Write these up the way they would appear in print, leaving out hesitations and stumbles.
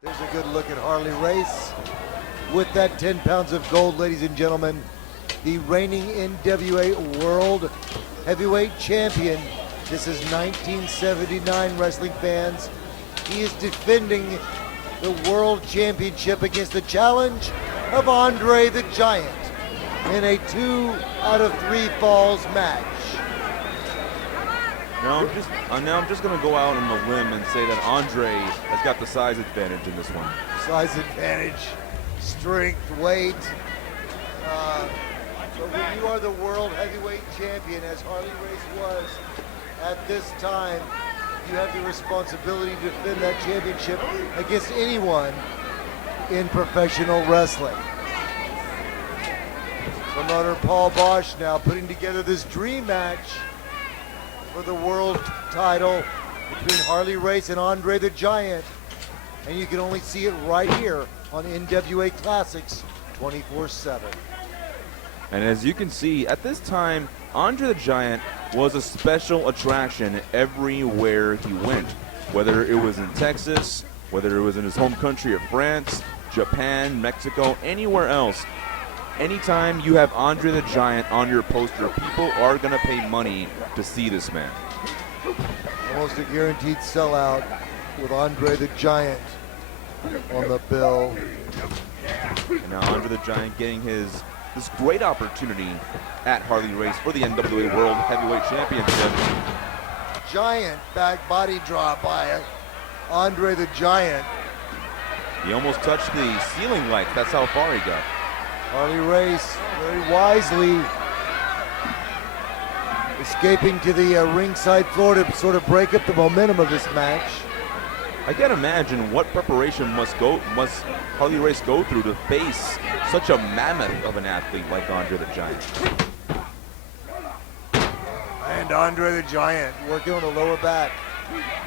There's a good look at Harley Race with that 10 pounds of gold, ladies and gentlemen. The reigning NWA World Heavyweight Champion. This is 1979, wrestling fans. He is defending the World Championship against the challenge of Andre the Giant in a 2 out of 3 falls match. Now I'm just going to go out on the limb and say that Andre has got the size advantage in this one. Size advantage, strength, weight. But when you are the World Heavyweight Champion, as Harley Race was at this time, you have the responsibility to defend that championship against anyone in professional wrestling. Promoter Paul Bosch now putting together this dream match for the world title between Harley Race and Andre the Giant. And you can only see it right here on NWA Classics 24/7. And as you can see, at this time, Andre the Giant was a special attraction everywhere he went. Whether it was in Texas, whether it was in his home country of France, Japan, Mexico, anywhere else. Anytime you have Andre the Giant on your poster, people are going to pay money to see this man. Almost a guaranteed sellout with Andre the Giant on the bill. And now Andre the Giant getting this great opportunity at Harley Race for the NWA World Heavyweight Championship. Giant back body drop by Andre the Giant. He almost touched the ceiling lights. That's how far he got. Harley Race very wisely escaping to the ringside floor to sort of break up the momentum of this match. I can't imagine what preparation must Harley Race go through to face such a mammoth of an athlete like Andre the Giant. And Andre the Giant working on the lower back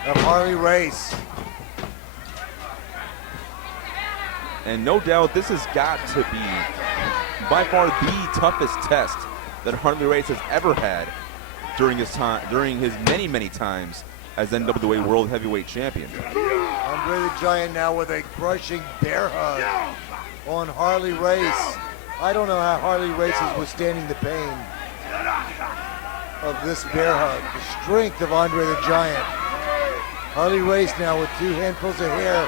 of Harley Race. And no doubt this has got to be by far the toughest test that Harley Race has ever had during his many times as NWA World Heavyweight Champion. Andre the Giant now with a crushing bear hug on Harley Race. I don't know how Harley Race is withstanding the pain of this bear hug. The strength of Andre the Giant. Harley Race now with 2 handfuls of hair.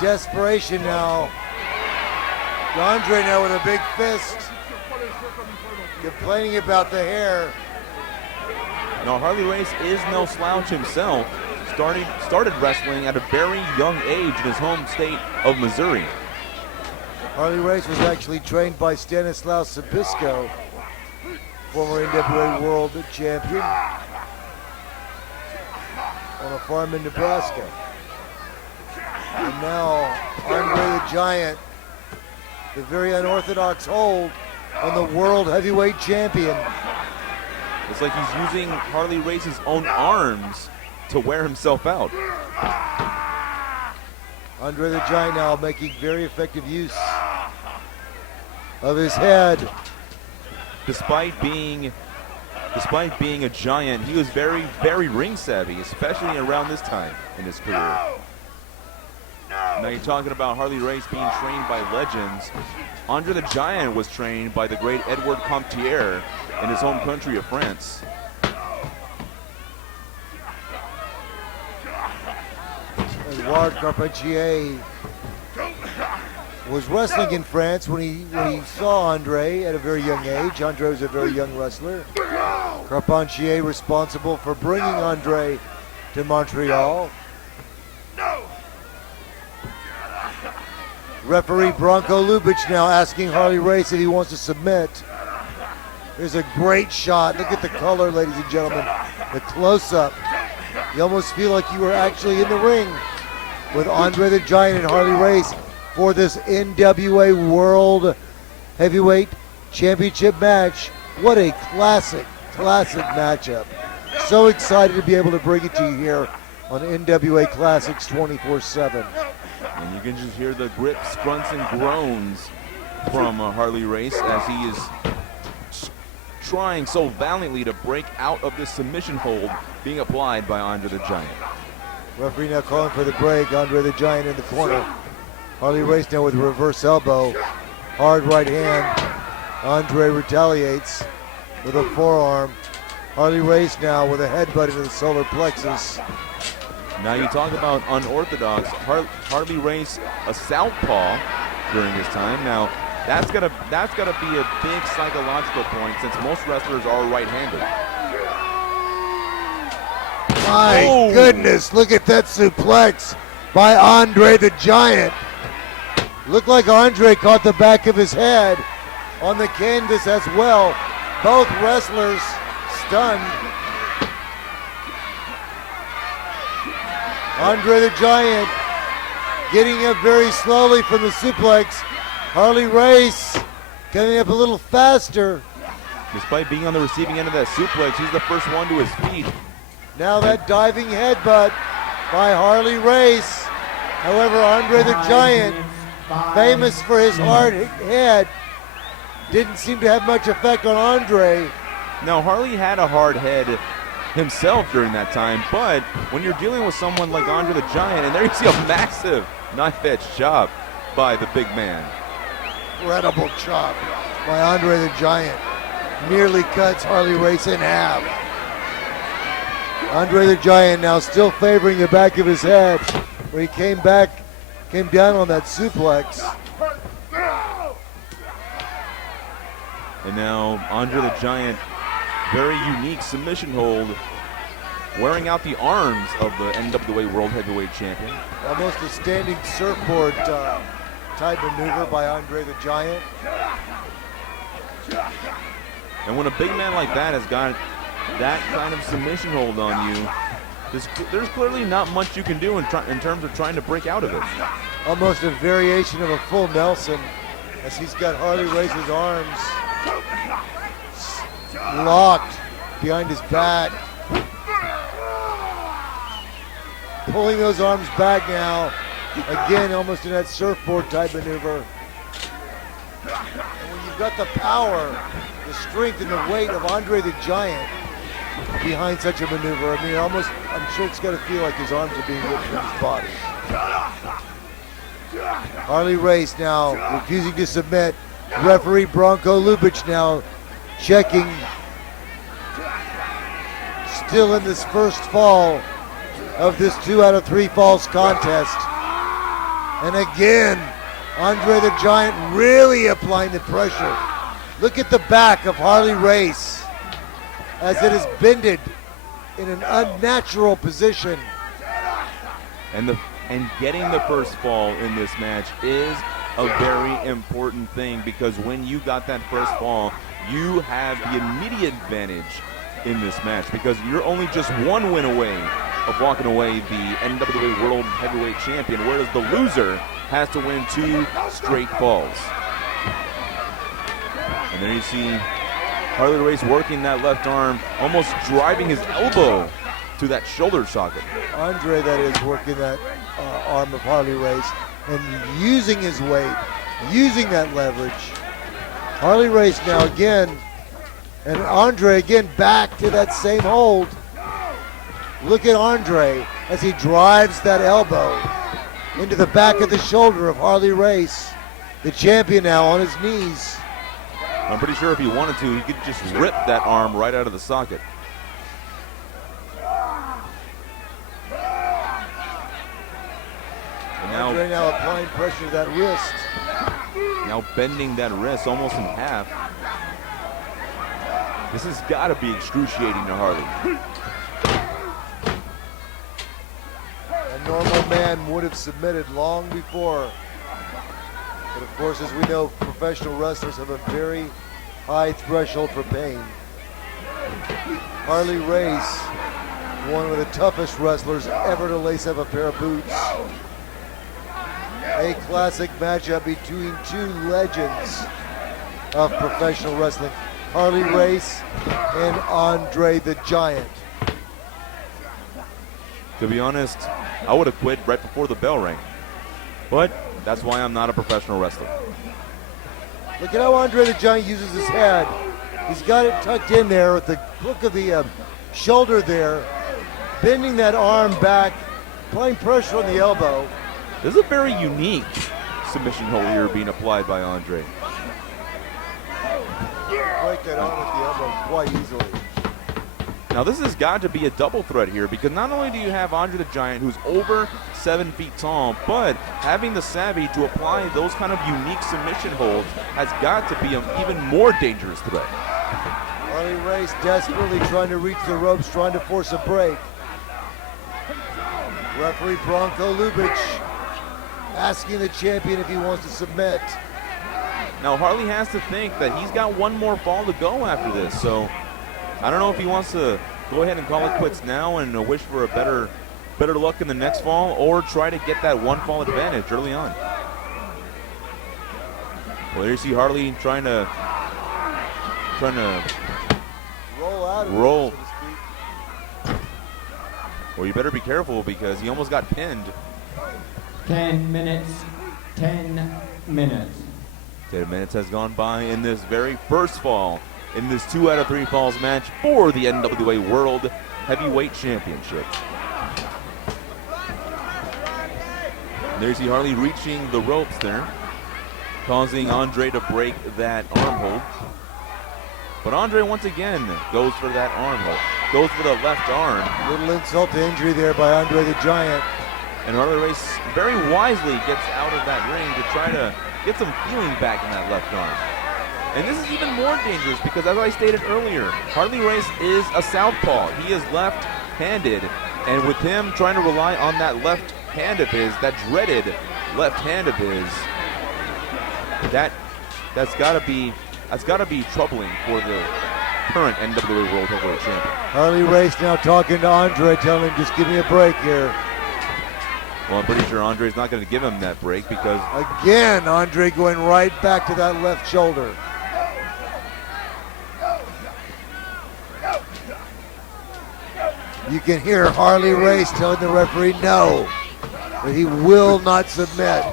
Desperation now. Andre now with a big fist. Complaining about the hair. Now Harley Race is no slouch himself. Started wrestling at a very young age in his home state of Missouri. Harley Race was actually trained by Stanislaus Sabisco, former NWA World Champion, on a farm in Nebraska. And now Andre the Giant, the very unorthodox hold on the World Heavyweight Champion. It's like he's using Harley Race's own arms to wear himself out. Andre the Giant now making very effective use of his head. Despite being a giant, he was very ring savvy, especially around this time in his career. Now you're talking about Harley Race being trained by legends. Andre the Giant was trained by the great Edward Comptier in his home country of France. Edouard Carpentier was wrestling in France when he saw Andre at a very young age. Andre was a very young wrestler. Carpentier responsible for bringing Andre to Montreal. Referee Bronco Lubitsch now asking Harley Race if he wants to submit. There's a great shot. Look at the color, ladies and gentlemen. The close-up. You almost feel like you were actually in the ring with Andre the Giant and Harley Race for this NWA World Heavyweight Championship match. What a classic matchup. So excited to be able to bring it to you here on NWA Classics 24/7. And you can just hear the grips, grunts, and groans from Harley Race as he is trying so valiantly to break out of this submission hold being applied by Andre the Giant. Referee now calling for the break. Andre the Giant in the corner. Harley Race now with a reverse elbow. Hard right hand. Andre retaliates with a forearm. Harley Race now with a headbutt into the solar plexus. Now you talk about unorthodox. Harley Race, a southpaw during his time. Now that's gotta be a big psychological point since most wrestlers are right-handed. My goodness, look at that suplex by Andre the Giant. Looked like Andre caught the back of his head on the canvas as well. Both wrestlers stunned. Andre the Giant getting up very slowly from the suplex. Harley Race coming up a little faster. Despite being on the receiving end of that suplex, he's the first one to his feet. Now that diving headbutt by Harley Race. However, Andre the Giant, famous for his hard head, didn't seem to have much effect on Andre. Now, Harley had a hard head himself during that time, but when you're dealing with someone like Andre the Giant, and there you see a massive knife-edge chop by the big man. Incredible chop by Andre the Giant. Nearly cuts Harley Race in half. Andre the Giant now still favoring the back of his head, where he came down on that suplex. And now Andre the Giant, very unique submission hold, wearing out the arms of the NWA World Heavyweight Champion. Almost a standing surfboard type maneuver by Andre the Giant. And when a big man like that has got that kind of submission hold on you, there's clearly not much you can do in terms of trying to break out of it. Almost a variation of a full Nelson as he's got Harley Race's arms locked behind his back. Pulling those arms back now. Again, almost in that surfboard type maneuver. And when you've got the power, the strength, and the weight of Andre the Giant behind such a maneuver, I mean, I'm sure it's got to feel like his arms are being ripped from his body. Harley Race now refusing to submit. Referee Bronco Lubich now checking. Still in this first fall of this 2 out of 3 falls contest. And again, Andre the Giant really applying the pressure. Look at the back of Harley Race as it is bended in an unnatural position. And getting the first fall in this match is a very important thing, because when you got that first fall, you have the immediate advantage in this match, because you're only just one win away of walking away the NWA World Heavyweight Champion, whereas the loser has to win 2 straight falls. And there you see Harley Race working that left arm, almost driving his elbow to that shoulder socket. Andre, that is, working that arm of Harley Race and using his weight, using that leverage. Harley Race now again, and Andre again back to that same hold. Look at Andre as he drives that elbow into the back of the shoulder of Harley Race. The champion now on his knees. I'm pretty sure if he wanted to, he could just rip that arm right out of the socket. And Andre now applying pressure to that wrist. Now bending that wrist almost in half. This has got to be excruciating to Harley. A normal man would have submitted long before. But of course, as we know, professional wrestlers have a very high threshold for pain. Harley Race, one of the toughest wrestlers ever to lace up a pair of boots. A classic matchup between 2 legends of professional wrestling, Harley Race and Andre the Giant. To be honest, I would have quit right before the bell rang. But that's why I'm not a professional wrestler. Look at how Andre the Giant uses his head. He's got it tucked in there with the crook of the shoulder there, bending that arm back applying pressure on the elbow. This is a very unique submission hold here being applied by Andre. Break that arm at the elbow quite easily. Now this has got to be a double threat here, because not only do you have Andre the Giant, who's over 7 feet tall, but having the savvy to apply those kind of unique submission holds has got to be an even more dangerous threat. Harley Race desperately trying to reach the ropes, trying to force a break. Referee Bronco Lubich asking the champion if he wants to submit. Now Harley has to think that he's got one more fall to go after this, so I don't know if he wants to go ahead and call it quits now and wish for a better luck in the next fall, or try to get that one fall advantage early on. Well, there you see Harley trying to Roll out of roll. it, so to speak. Well, you better be careful, because he almost got pinned. 10 minutes. 10 minutes. 10 minutes has gone by in this very first fall in this 2 out of 3 falls match for the NWA World Heavyweight Championship. And there you see Harley reaching the ropes there, causing Andre to break that arm hold. But Andre once again goes for that arm hold, goes for the left arm. Little insult to injury there by Andre the Giant. And Harley Race very wisely gets out of that ring to try to get some feeling back in that left arm. And this is even more dangerous because, as I stated earlier, Harley Race is a southpaw. He is left-handed, and with him trying to rely on that left hand of his, that dreaded left hand of his, that's got to be troubling for the current NWA World Heavyweight Champion. Harley Race now talking to Andre, telling him just give me a break here. Well, I'm pretty sure Andre's not going to give him that break, because Again, Andre going right back to that left shoulder. You can hear Harley Race telling the referee no, that he will not submit.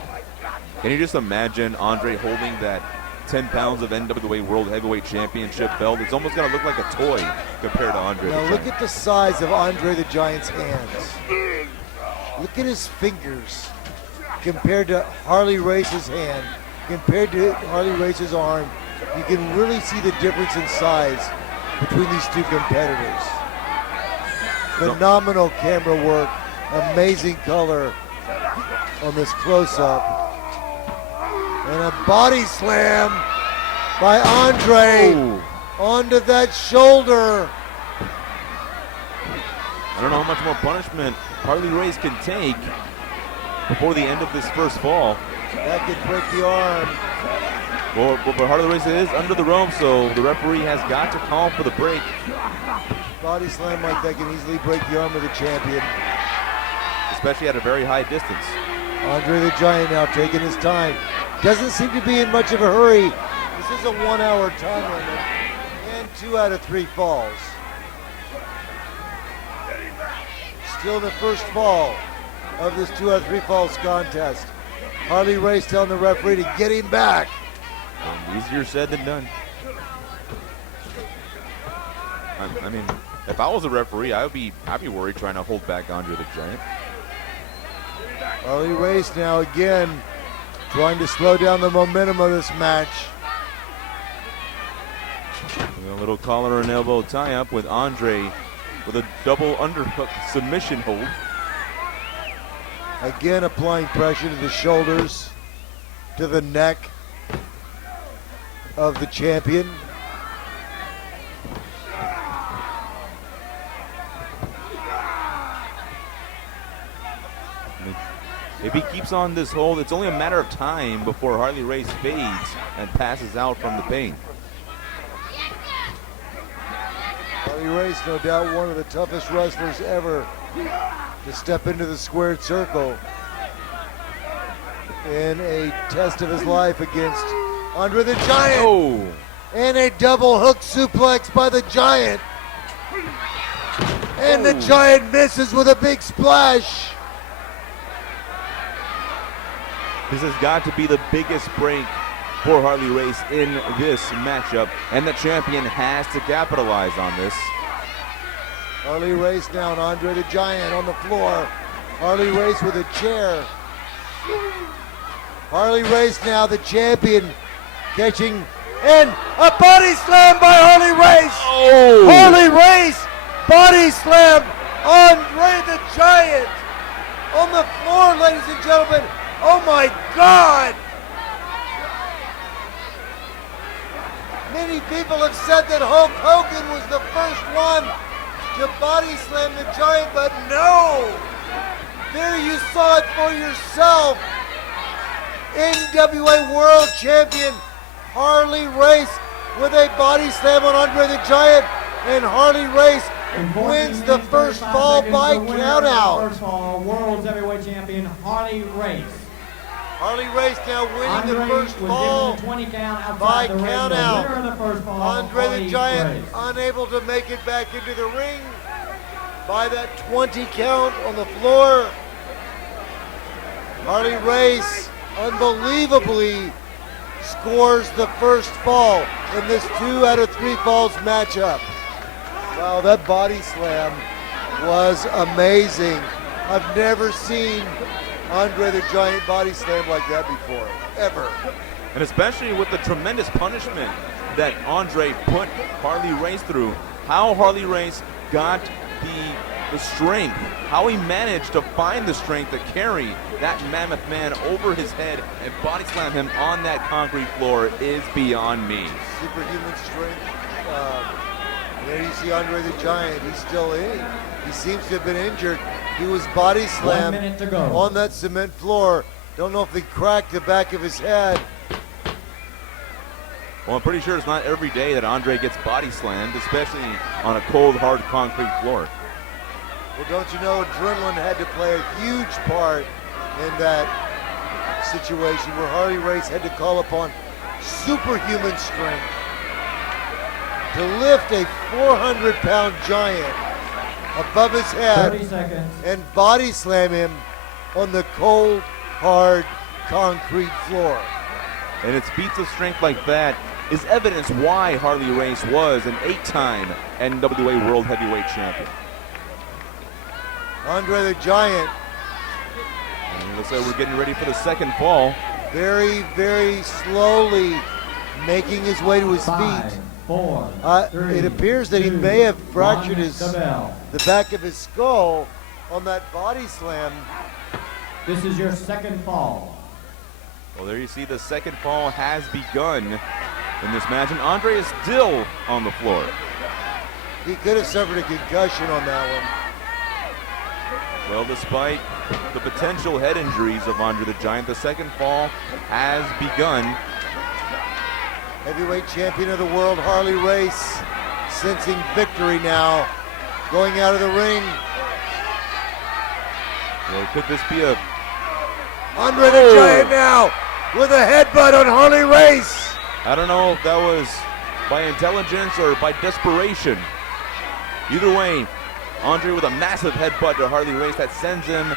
can you just imagine Andre holding that 10 pounds of NWA World Heavyweight Championship belt? It's almost going to look like a toy compared to Andre. Now the look Giant. at the size of Andre the Giant's hands. Look at his fingers compared to Harley Race's hand, compared to Harley Race's arm. You can really see the difference in size between these two competitors. Phenomenal camera work, amazing color on this close-up. And a body slam by Andre onto that shoulder. I don't know how much more punishment Harley Race can take before the end of this first fall. That could break the arm. Well, but Harley Race is under the rope, so the referee has got to call for the break. Body slam like that can easily break the arm of the champion. Especially at a very high distance. Andre the Giant now taking his time. Doesn't seem to be in much of a hurry. This is a 1 hour time limit and 2 out of 3 falls. Still the first fall of this 2 out of 3 falls contest. Harley Race telling the referee to get him back. And easier said than done. I mean, if I was a referee, I'd be worried trying to hold back Andre the Giant. Harley Race now again trying to slow down the momentum of this match. A little collar and elbow tie-up with Andre with a double underhook submission hold. Again applying pressure to the shoulders, to the neck of the champion. If he keeps on this hold, it's only a matter of time before Harley Race fades and passes out from the pain. Harley Race, no doubt one of the toughest wrestlers ever to step into the squared circle in a test of his life against Andre the Giant. Oh! And a double hook suplex by the Giant. And the Giant misses with a big splash. This has got to be the biggest break for Harley Race in this matchup, and the champion has to capitalize on this. Harley Race now and Andre the Giant on the floor. Harley Race with a chair. Harley Race now the champion, catching, and a body slam by Harley Race. Oh! Harley Race body slam Andre the Giant on the floor, ladies and gentlemen. Oh my God! Many people have said that Hulk Hogan was the first one to body slam the Giant, but no! There you saw it for yourself. NWA World Champion Harley Race with a body slam on Andre the Giant, and Harley Race wins the first fall by countout. First fall, World's Heavyweight Champion Harley Race. Harley Race now winning Andre the first was fall given the 20 count outside by the ring. The countout. winner of the first fall, Andre Harley the Giant Race. unable to make it back into the ring by that 20 count on the floor. Harley Race unbelievably scores the first fall in this 2 out of 3 falls matchup. Wow, that body slam was amazing. I've never seen Andre the Giant body slam like that before, ever. And especially with the tremendous punishment that Andre put Harley Race through, how Harley Race got the strength, how he managed to find the strength to carry that mammoth man over his head and body slam him on that concrete floor is beyond me. Superhuman strength. There you see Andre the Giant. He's still in. He seems to have been injured. He was body 1 slammed minute to go. on that cement floor. Don't know if he cracked the back of his head. Well, I'm pretty sure it's not every day that Andre gets body slammed, especially on a cold, hard concrete floor. Well, don't you know, adrenaline had to play a huge part in that situation where Harley Race had to call upon superhuman strength to lift a 400-pound giant above his 30 head seconds. and body slam him on the cold, hard concrete floor. And it's feats of strength like that is evidence why Harley Race was an 8-time NWA World Heavyweight Champion. Andre the Giant, And it looks like we're getting ready for the second fall. very, very slowly making his way to his 5, feet. 4, 3, It appears that he 2, may have fractured 1, his the bell. the back of his skull on that body slam. This is your second fall. Well, there you see the second fall has begun in this match, and Andre is still on the floor. He could have suffered a concussion on that one. Well, despite the potential head injuries of Andre the Giant, the second fall has begun. Heavyweight champion of the world, Harley Race, sensing victory now, going out of the ring. Well, could this be a... Andre the Giant now with a headbutt on Harley Race. I don't know if that was by intelligence or by desperation. Either way, Andre with a massive headbutt to Harley Race that sends him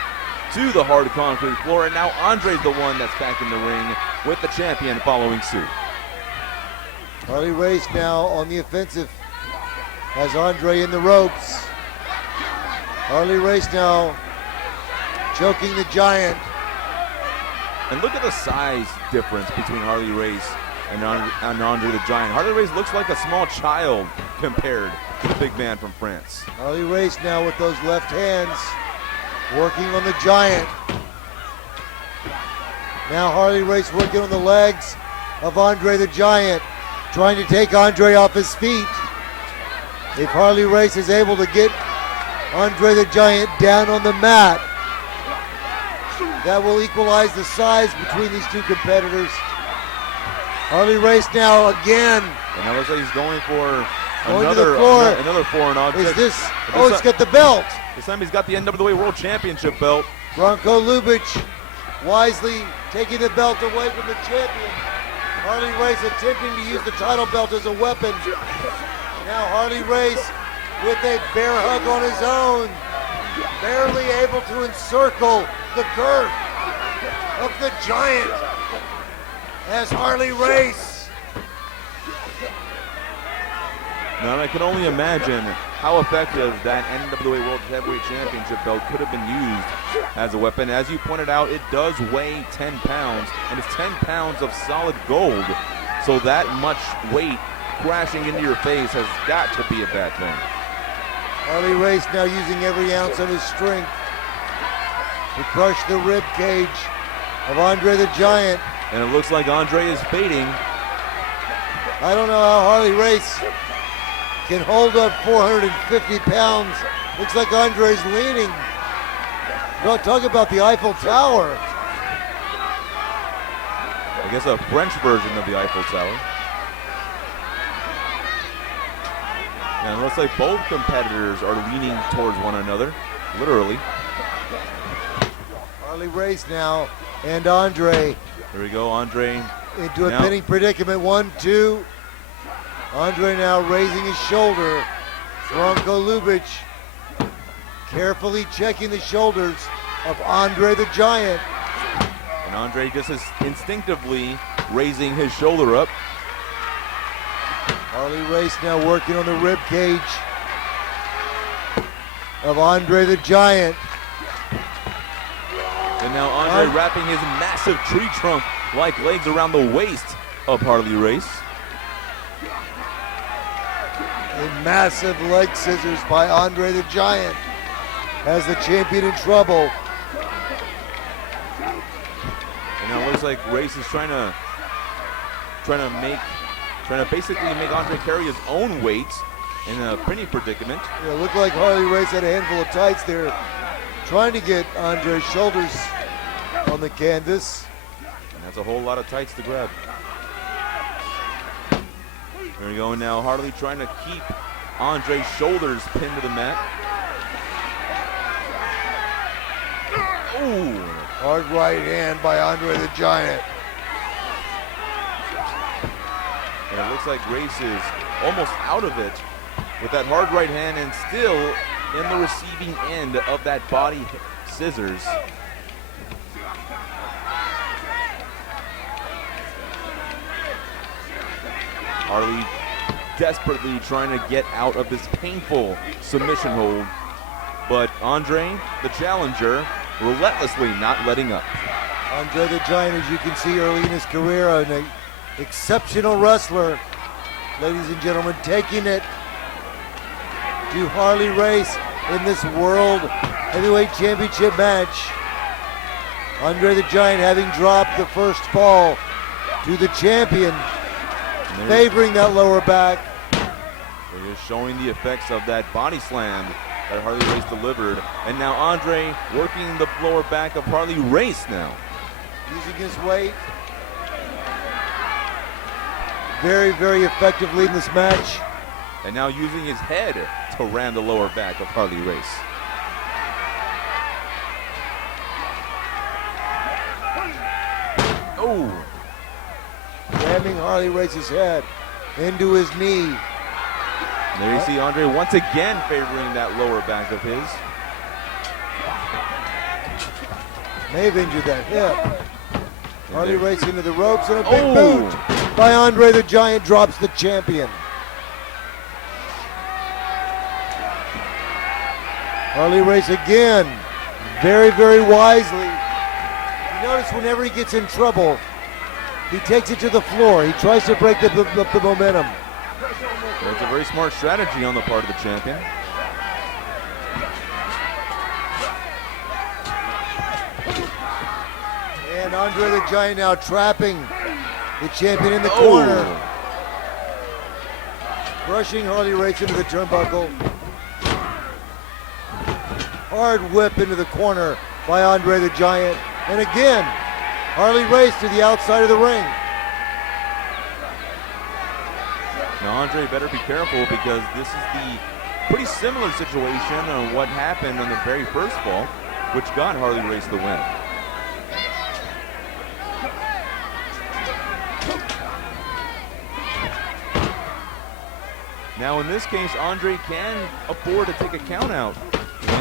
to the hard concrete floor, and now Andre's the one that's back in the ring with the champion following suit. Harley Race now on the offensive, has Andre in the ropes. Harley Race now choking the Giant. And look at the size difference between Harley Race and Andre the Giant. Harley Race looks like a small child compared to the big man from France. Harley Race now with those left hands working on the Giant. Now Harley Race working on the legs of Andre the Giant, trying to take Andre off his feet. If Harley Race is able to get Andre the Giant down on the mat, that will equalize the size between these two competitors. Harley Race now again. And that looks like he's going for Going to the floor. another foreign object. Is this, oh, he's got the belt. This time he's got the NWA World Championship belt. Bronco Lubitsch wisely taking the belt away from the champion. Harley Race attempting to use the title belt as a weapon. Now Harley Race with a bear hug on his own. Barely able to encircle the girth of the Giant as Harley Race Now, I can only imagine how effective that NWA World Heavyweight Championship belt could have been used as a weapon. As you pointed out, it does weigh 10 pounds, and it's 10 pounds of solid gold. So that much weight crashing into your face has got to be a bad thing. Harley Race now using every ounce of his strength to crush the rib cage of Andre the Giant. And it looks like Andre is fading. I don't know how Harley Race can hold up 450 pounds. Looks like Andre's leaning. Don't talk about the Eiffel Tower. I guess a French version of the Eiffel Tower. And it looks like both competitors are leaning towards one another, literally. Harley Race now and Andre Here we go, Andre. into a now pinning predicament. 1, 2. Andre now raising his shoulder. Bronco Lubitsch carefully checking the shoulders of Andre the Giant. And Andre just is instinctively raising his shoulder up. Harley Race now working on the rib cage of Andre the Giant. And now Andre wrapping his massive tree trunk-like legs around the waist of Harley Race. A massive leg scissors by Andre the Giant has the champion in trouble. And now it looks like Race is trying to basically make Andre carry his own weight in a pinning predicament. Yeah, it looked like Harley Race had a handful of tights there, trying to get Andre's shoulders on the canvas. And that's a whole lot of tights to grab. Here we go now, Harley trying to keep Andre's shoulders pinned to the mat. Ooh. Hard right hand by Andre the Giant. And it looks like Race is almost out of it with that hard right hand and still in the receiving end of that body scissors. Harley desperately trying to get out of this painful submission hold, but Andre, the challenger, relentlessly not letting up. Andre the Giant, as you can see early in his career, an exceptional wrestler. Ladies and gentlemen, taking it to Harley Race in this World Heavyweight Championship match. Andre the Giant having dropped the first fall to the champion, favoring that lower back. They're just showing the effects of that body slam that Harley Race delivered. And now Andre working the lower back of Harley Race now. Using his weight very, very effectively in this match. And now using his head to ram the lower back of Harley Race. Oh! Ramming Harley Race's head into his knee. And there you see Andre once again favoring that lower back of his. May have injured that hip. Harley Race into the ropes and a big Oh. boot by Andre the Giant drops the champion. Harley Race again, very, very wisely. You notice whenever he gets in trouble, he takes it to the floor. He tries to break up the momentum. Well, it's a very smart strategy on the part of the champion. And Andre the Giant now trapping the champion in the corner. Brushing Harley Race into the turnbuckle. Hard whip into the corner by Andre the Giant. And again, Harley Race to the outside of the ring. Now Andre better be careful because this is the pretty similar situation on what happened on the very first fall, which got Harley Race the win. Now in this case, Andre can afford to take a count out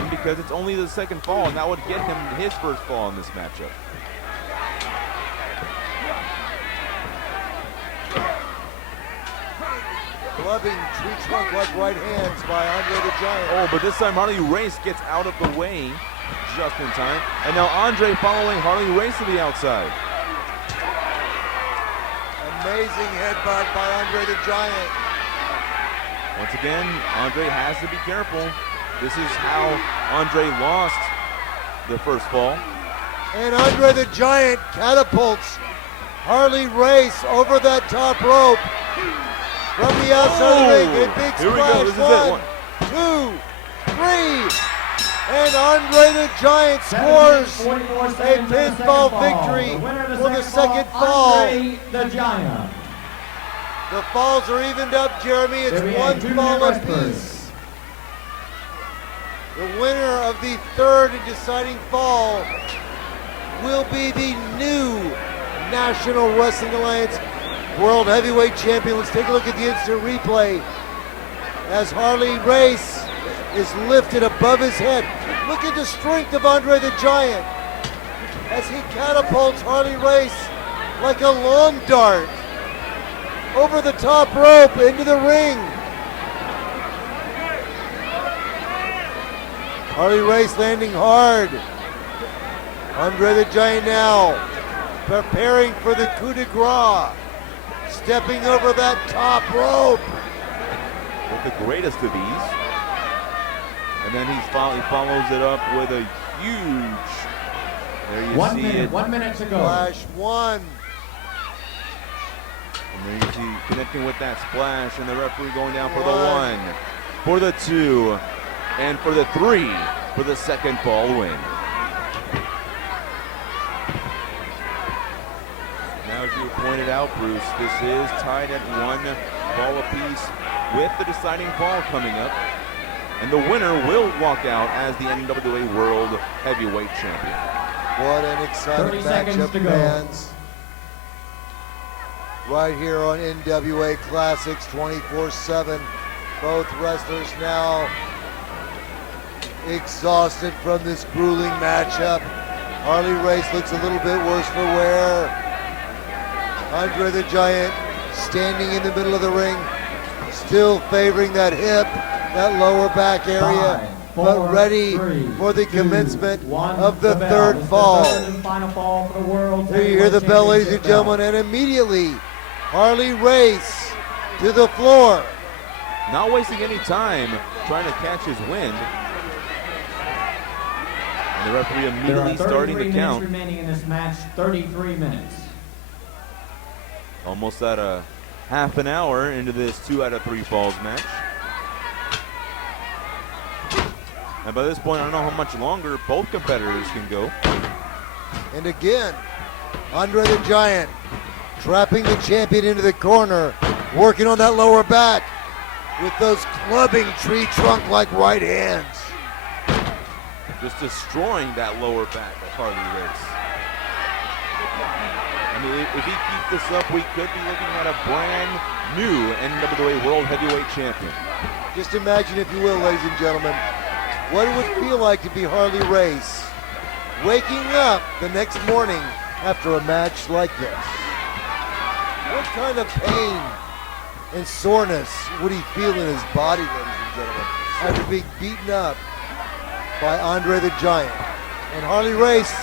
because it's only the second fall, and that would get him his first fall in this matchup. clubbing tree trunk like right hands by Andre the Giant. Oh, but this time Harley Race gets out of the way just in time. And now Andre following Harley Race to the outside. Amazing headbutt by Andre the Giant. Once again, Andre has to be careful. This is how Andre lost the first fall. And Andre the Giant catapults Harley Race over that top rope. From the outside of the ring, a big Here we go. splash. This is it. 1, 2, 3. And Andre the Giant scores a pinfall victory for the second fall. Andre the Giant. The falls are evened up, Jeremy. It's one fall apiece. The winner of the third and deciding fall will be the new National Wrestling Alliance World Heavyweight Champion. Let's take a look at the instant replay as Harley Race is lifted above his head. Look at the strength of Andre the Giant as he catapults Harley Race like a lawn dart over the top rope into the ring. Harley Race landing hard. Andre the Giant now preparing for the coup de grace, stepping over that top rope. With the greatest of ease. And then he follows it up with a huge, there you see it. 1 minute to go. Splash one. And there you see connecting with that splash, and the referee going down for the 1, for the 2, and for the 3 for the second fall win. Now, as you pointed out, Bruce, this is tied at 1 fall apiece with the deciding fall coming up. And the winner will walk out as the NWA World Heavyweight Champion. What an exciting matchup, fans. Right here on NWA Classics 24/7. Both wrestlers now exhausted from this grueling matchup. Harley Race looks a little bit worse for wear. Andre the Giant standing in the middle of the ring, still favoring that hip, that lower back area, but ready for the commencement of the third fall. Here you hear the bell, ladies and gentlemen, and immediately Harley Race to the floor. Not wasting any time trying to catch his wind. And the referee immediately starting the count. Remaining in this match, 33 minutes. Almost at a half an hour into this 2 out of 3 falls match. And by this point, I don't know how much longer both competitors can go. And again, Andre the Giant trapping the champion into the corner, working on that lower back with those clubbing tree trunk-like right hands. Just destroying that lower back of Harley Race. I mean, if he keeps this up, we could be looking at a brand new NWA World Heavyweight Champion. Just imagine, if you will, ladies and gentlemen, what it would feel like to be Harley Race, waking up the next morning after a match like this. What kind of pain and soreness would he feel in his body, ladies and gentlemen, after being beaten up by Andre the Giant? And Harley Race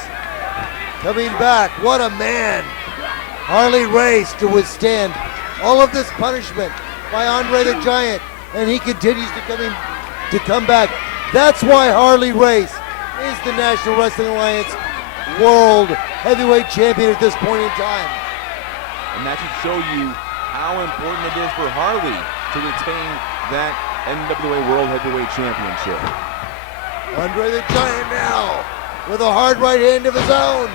coming back. What a man! Harley Race to withstand all of this punishment by Andre the Giant, and he continues to come back. That's why Harley Race is the National Wrestling Alliance World Heavyweight Champion at this point in time. And that should show you how important it is for Harley to retain that NWA World Heavyweight Championship. Andre the Giant now with a hard right hand of his own.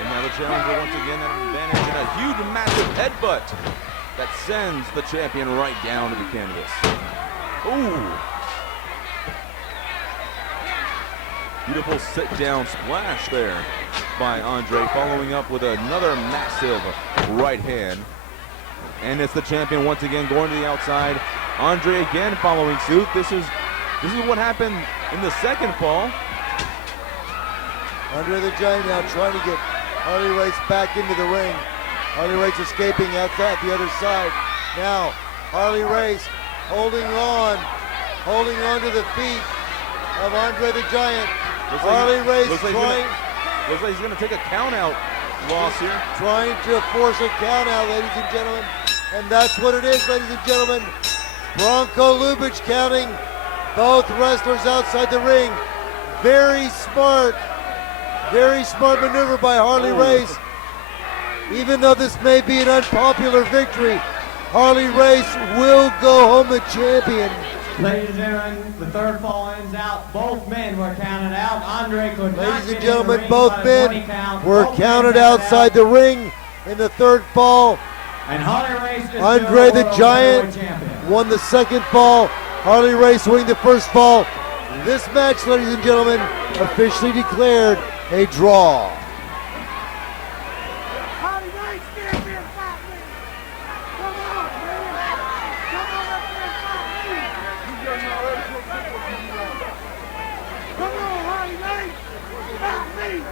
And now the challenger once again at an advantage and a huge massive headbutt that sends the champion right down to the canvas. Ooh. Beautiful sit-down splash there by Andre, following up with another massive right hand. And it's the champion once again going to the outside. Andre again following suit. This is what happened in the second fall. Andre the Giant now trying to get Harley Race back into the ring. Harley Race escaping outside the other side. Now, Harley Race holding on to the feet of Andre the Giant. Harley Race looks like he's going to take a count out loss here. Trying to force a count out, ladies and gentlemen. And that's what it is, ladies and gentlemen. Bronco Lubich counting both wrestlers outside the ring. Very smart maneuver by Harley Race. Even though this may be an unpopular victory, Harley Race will go home the champion. Ladies and gentlemen, the third fall ends out. Both men were counted out. Andre could not Ladies get and in the gentlemen, ring both by a men 20 count. were Both counted men outside the ring in the third fall. And Harley Race is Andre still the world Giant heavyweight champion. won the second fall. Harley Race winning the first fall. This match, ladies and gentlemen, officially declared a draw. Harley Race, get up here and fight me. Come on, man. Come on up here and fight me. Come on, Harley Race. Fight me.